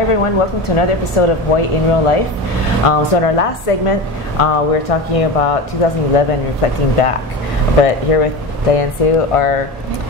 Hi everyone, welcome to another episode of Hawaii in Real Life. So in our last segment, we're talking about 2011, reflecting back. But here with Diane Seo, our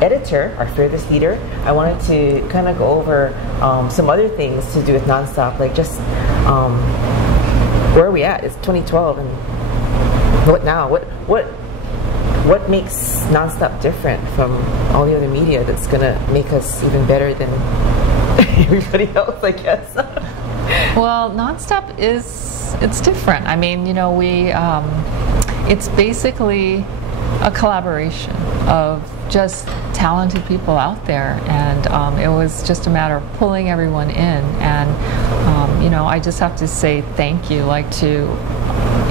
editor, our fearless leader, I wanted to kind of go over some other things to do with Nonstop, like just where are we at? It's 2012, and what now? What makes Nonstop different from all the other media that's gonna make us even better than everybody else, I guess? Well, Nonstop it's different. I mean, you know, it's basically a collaboration of just talented people out there, and it was just a matter of pulling everyone in. And you know, I just have to say thank you, like, to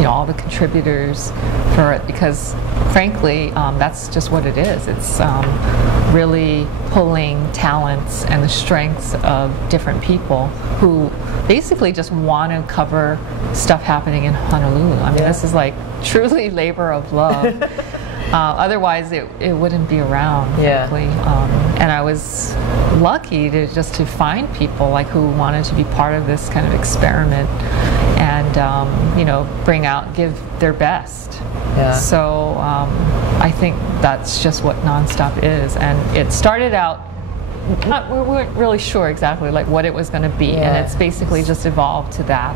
all the contributors for it, because frankly, that's just what it is. It's really pulling talents and the strengths of different people who basically just want to cover stuff happening in Honolulu. I mean, this is like truly labor of love. Otherwise, it wouldn't be around, frankly. And I was lucky to find people like who wanted to be part of this kind of experiment, and you know, give their best. So I think that's just what Nonstop is, and it started out. We weren't really sure exactly like what it was going to be, and it's basically just evolved to that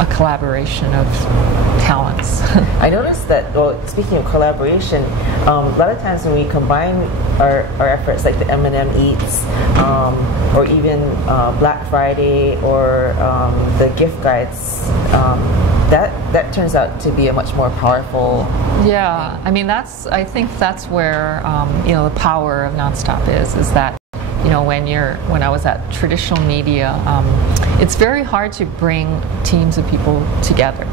a collaboration of talents. I noticed that, well, speaking of collaboration, a lot of times when we combine our efforts, like the M&M Eats, or even Black Friday, or the gift guides, that turns out to be a much more powerful thing. I mean, I think that's where the power of Nonstop is that, you know, when I was at traditional media, it's very hard to bring teams of people together.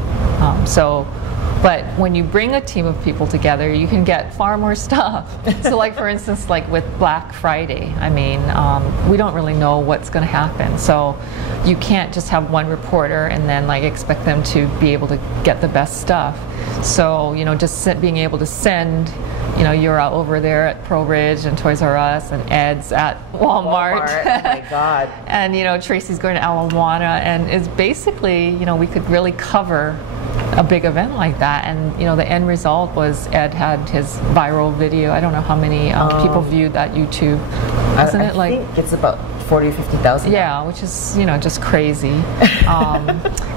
But when you bring a team of people together, you can get far more stuff. So, like, for instance, like with Black Friday, I mean, we don't really know what's going to happen. So you can't just have one reporter and then like expect them to be able to get the best stuff. So, you know, just being able to send, you know, you're out over there at Pro Ridge and Toys R Us and Ed's at Walmart. Oh my God. And, you know, Tracy's going to Ala Moana, and it's basically, you know, we could really cover a big event like that. And, you know, the end result was Ed had his viral video. I don't know how many people viewed that YouTube. Isn't it like? I think it's about 40,000 or 50,000. Yeah, which is, you know, just crazy.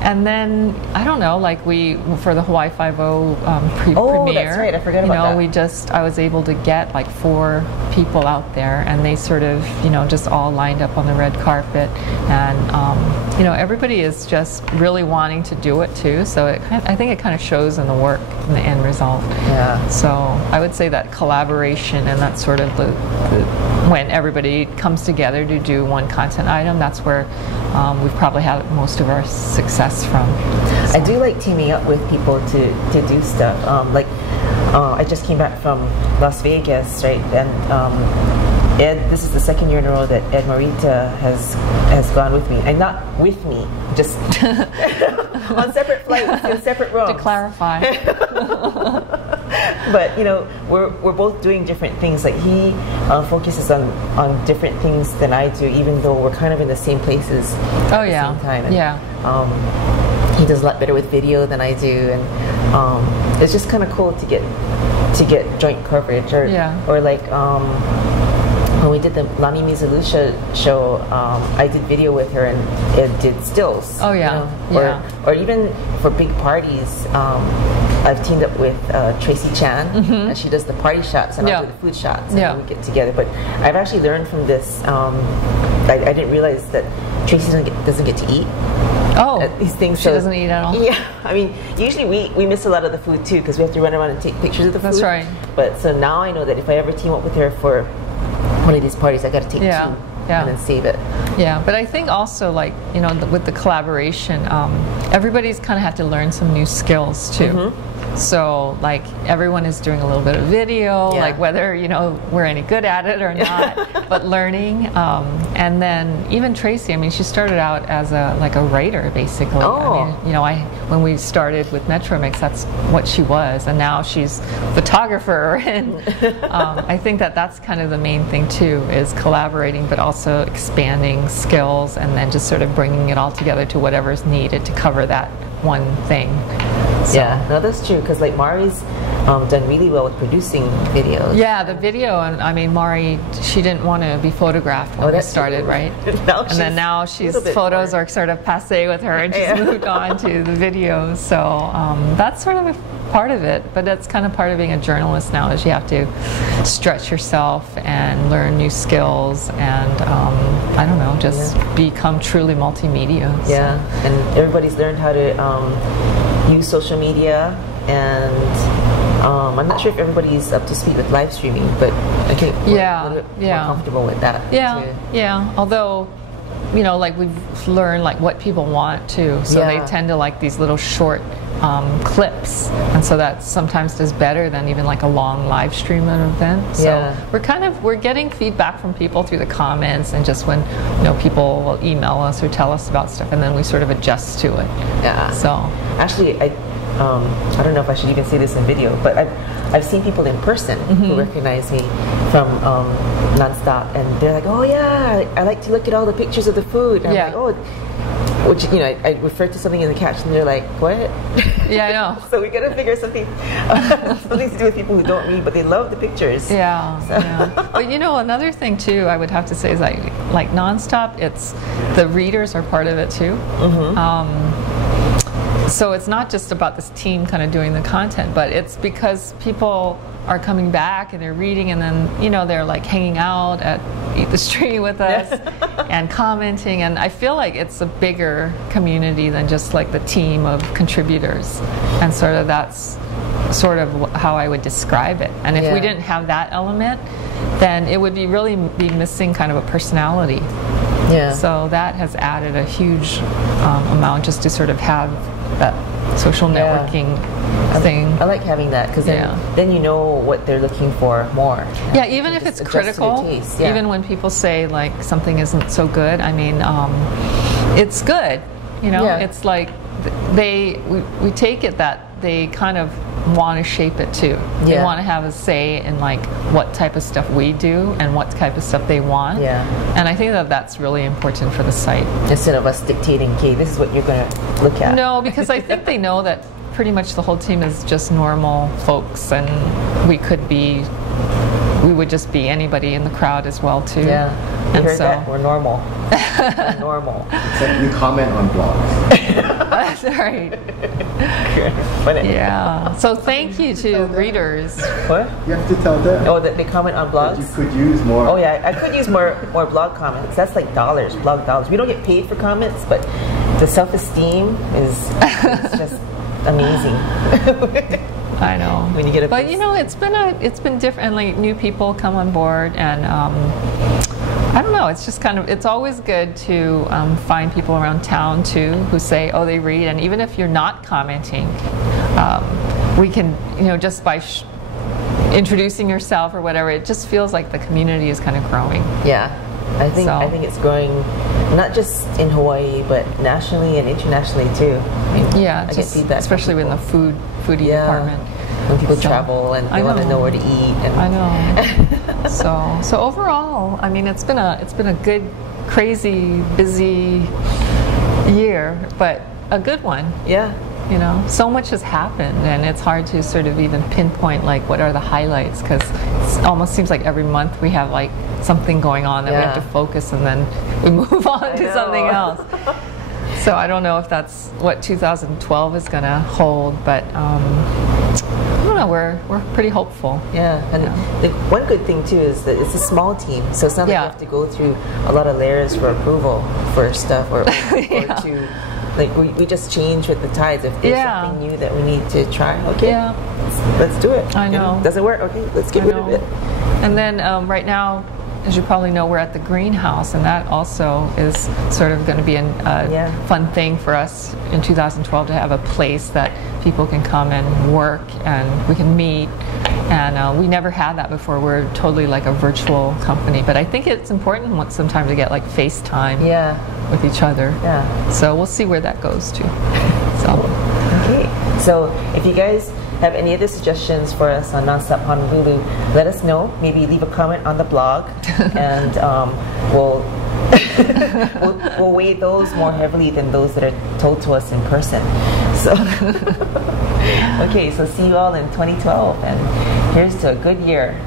And then, I don't know, like for the Hawaii 5-0 premiere. Oh, that's right, I forgot about that. I was able to get like 4 people out there, and they sort of, you know, just all lined up on the red carpet. And, you know, everybody is just really wanting to do it too. So I think it kind of shows in the work, in the end result. Yeah. So I would say that collaboration and that sort of when everybody comes together to do one content item, that's where we've probably had most of our success from. So. I do like teaming up with people to do stuff. I just came back from Las Vegas, right? And Ed, this is the second year in a row that Ed Morita has gone with me, and not with me, just on separate flights in separate rooms. To clarify. But, you know, we're both doing different things. Like, he focuses on different things than I do, even though we're kind of in the same places at the same time. And, he does a lot better with video than I do, and it's just kind of cool to get joint coverage, or like when we did the Lani Mizalusha show, I did video with her, and it did stills. Oh yeah, you know? Or even for big parties, I've teamed up with Tracy Chan, and she does the party shots, and I'll do the food shots, and we get together. But I've actually learned from this. I didn't realize that Tracy doesn't get to eat. Oh, these things. She doesn't eat at all? Yeah, I mean, usually we miss a lot of the food too, because we have to run around and take pictures of the food. That's right. But so now I know that if I ever team up with her for one of these parties, I got to take 2 and then save it. Yeah, but I think also, like, you know, with the collaboration, everybody's kind of had to learn some new skills too. So like everyone is doing a little bit of video, like whether we're any good at it or not, but learning. And then even Tracy, I mean, she started out as a writer basically. I mean, when we started with Metromix, that's what she was, and now she's a photographer. And I think that's kind of the main thing too, is collaborating, but also expanding skills, and then just sort of bringing it all together to whatever's needed to cover that one thing. So. Yeah, no, that's true, because like Mari's done really well with producing videos. Yeah, the video, and I mean, Mari, she didn't want to be photographed when we started, right? And then now photos are sort of passé with her, and she's moved on to the videos. So that's sort of a part of it, but that's kind of part of being a journalist now, is you have to stretch yourself and learn new skills, and I don't know, just become truly multimedia. Yeah, and everybody's learned how to use social media, and I'm not sure if everybody's up to speed with live streaming, but I think we're a little bit more comfortable with that. Yeah. Although, like we've learned like what people want too, so they tend to like these little short clips, and so that sometimes does better than even like a long live stream at an event. So we're getting feedback from people through the comments, and just when people will email us or tell us about stuff, and then we sort of adjust to it. Yeah. So actually, I don't know if I should even say this in video, but I've seen people in person who recognize me from Nonstop, and they're like, "Oh yeah, I like to look at all the pictures of the food." And I'm like, "Oh," which I refer to something in the caption, and they're like, "What?" Yeah, I know. So we gotta figure something to do with people who don't read, but they love the pictures. Yeah. But another thing too, I would have to say is like Nonstop. It's the readers are part of it too. So it's not just about this team kind of doing the content, but it's because people are coming back and they're reading, and then they're like hanging out at Eat the Street with us and commenting, and I feel like it's a bigger community than just like the team of contributors, and sort of that's sort of how I would describe it. And if we didn't have that element, then it would be really be missing kind of a personality. So that has added a huge amount, just to sort of have that social networking thing. I like having that, because then you know what they're looking for more. Yeah, even if it's critical, even when people say like something isn't so good, I mean, it's good. It's like we take it that they kind of want to shape it too. They want to have a say in like what type of stuff we do and what type of stuff they want. And I think that's really important for the site. Instead of us dictating, okay, this is what you're going to look at. No, because I think they know that pretty much the whole team is just normal folks, and we would just be anybody in the crowd as well too. You heard that? We're normal. We're normal. Except we comment on blogs. That's right. Yeah. So thank you to readers. What? You have to tell them. Oh, that they comment on blogs? That you could use more. Oh yeah, I could use more blog comments. That's like blog dollars. We don't get paid for comments, but the self-esteem is just amazing. I know. When you get but it's been different, and like new people come on board, and I don't know, it's just kind of, it's always good to find people around town too who say, oh, they read, and even if you're not commenting, we can, just by introducing yourself or whatever, it just feels like the community is kind of growing. Yeah, I think it's growing, not just in Hawaii, but nationally and internationally too. I get feedback, especially in the foodie department. When people travel and they want to know where to eat. And I know. so overall, I mean, it's been a good, crazy, busy year, but a good one. Yeah. So much has happened, and it's hard to sort of even pinpoint like what are the highlights, because it almost seems like every month we have like something going on that we have to focus, and then we move on to something else. So I don't know if that's what 2012 is going to hold, but I don't know, we're pretty hopeful. Yeah, and the one good thing too is that it's a small team, so it's not like you have to go through a lot of layers for approval for stuff, or to, like, we just change with the tides. If there's something new that we need to try, let's do it. I know. Does it work? Okay, let's get rid of it. And then right now, as you probably know, we're at the greenhouse, and that also is sort of going to be a fun thing for us in 2012 to have a place that people can come and work and we can meet. And we never had that before. We're totally like a virtual company, but I think it's important sometimes to get like FaceTime with each other. Yeah. So we'll see where that goes to. So. Okay. So if you guys have any other suggestions for us on Nonstop Honolulu, let us know. Maybe leave a comment on the blog, and we'll weigh those more heavily than those that are told to us in person. So, okay, so see you all in 2012, and here's to a good year.